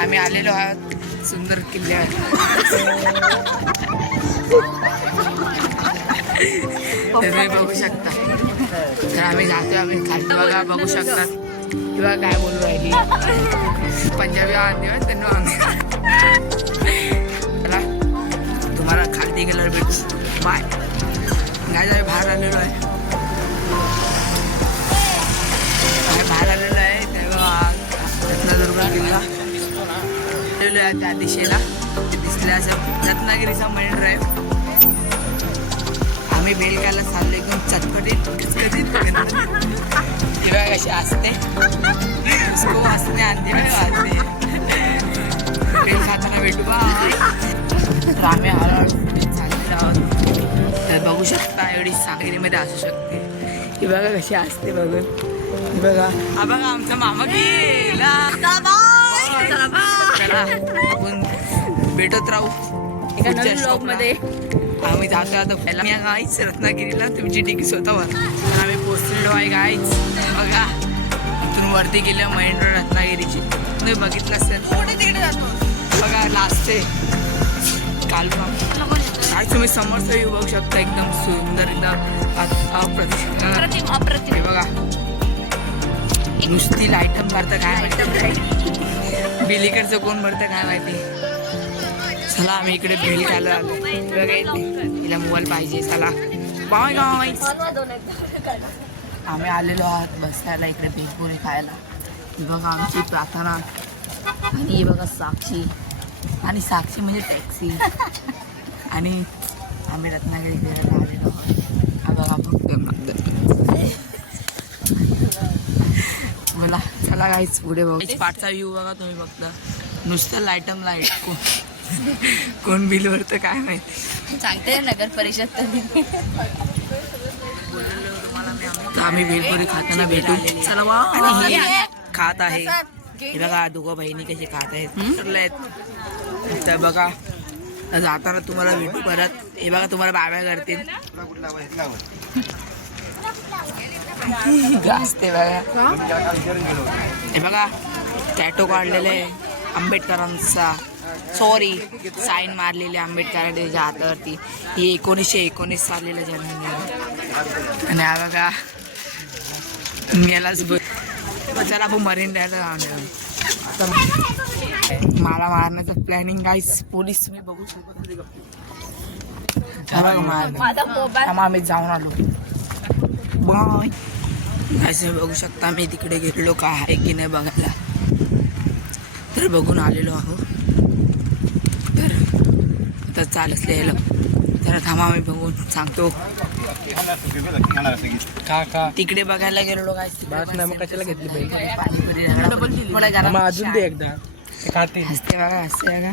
आम्ही आलेलो आहोत सुंदर किल्ल्यावर. तुम्ही बघू शकता. तर आम्ही जातोय. आम्ही खाली बघा बघू शकता किंवा काय बोलू राहिली पंजाबी आम्ही चला तुम्हाला खाली गेल्यावर भेटू. बाय. काय बाहेर आलेलो आहे. बाहेर आलेलो आहे तेव्हा रत्नदुर्ग किल्ला आलेलो आहे. त्या दिशेला दिसल्या असं रत्नागिरीचा मेन ड्राईव्ह. आम्ही बेलकाला चाललो एकदम चटपटीत किंवा कशी असते असते आणते बेल खाताना भेटू बा. तर आम्ही हळूहळू चाललेलो आहोत. तर बघू शकता एवढी सांगलीमध्ये असू शकते. ही बघा कशी असते बघून. बघा हा बघा आमचा मामा गेला. चला आपण भेटत राहू पुढच्या स्टॉपमध्ये. आम्ही जातो आता पहिला गाईच रत्नागिरीला. तुमची डिगी स्वतःवर आम्ही पोचलेलो आहे गाईच. बघा इथून वरती गेल्या महेंद्र रत्नागिरीची. तुम्ही बघितलं असेल बघा लास्ट काल आज तुम्ही समोरचा व्ह्यू बघू शकता. एकदम सुंदर एकदम अप्रतिम. बघा नुसती लाईटम भरतं काय माहिती. बिलीकडचं कोण भरतं काय माहिती. चला आम्ही इकडे भेल खायला आलो. तिला मोबाईल पाहिजे. चला बाय गाईस. आम्ही आलेलो आहोत बसायला इकडे भेलपुरी खायला. ही बघा आमची प्रार्थना आणि ही बघा साक्षी. आणि साक्षी म्हणजे टॅक्सी. आणि आम्ही रत्नागिरी फिरायला आलेलो आहोत. हा बघा फक्त मला. चला गाईच पुढे बघा. पाठचा व्ह्यू बघा तुम्ही बघता. नुसतं लाईटम लाईट. कोण बिल भरतं काय माहिती. सांगते नगर परिषद. आम्ही भेलपुरी खाताना भेटू. चला वा. आणि ही खात आहे. हे बघा दोघं बहिणी कशी खात आहेत. तर बघा जाताना तुम्हाला भेटू परत. हे बघा तुम्हाला बाय करतील. असते बघा. हे बघा टॅटो काढलेले आंबेडकरांचा. सॉरी साईन मारलेली आंबेडकरांच्या हातावरती. ही 1919 सालीला जन्म झाला. आणि हा बघा मी यालाच चला आपण मरीन ड्राईव्हला जाऊन मला मारण्याचं प्लॅनिंग गाईस. पोलीस तुम्ही बघू शकता. आम्ही जाऊन आलो. बाय. असं बघू शकता मी तिकडे गेलेलो काय आहे की नाही बघायला. तर बघून आलेलो आहो. तर चाल असलेलं तर थांबा आम्ही बघून सांगतो. तिकडे बघायला गेलो काय कशाला घेतली पाणीपुरी अजून दे एकदा हसते बघा हसते बघा.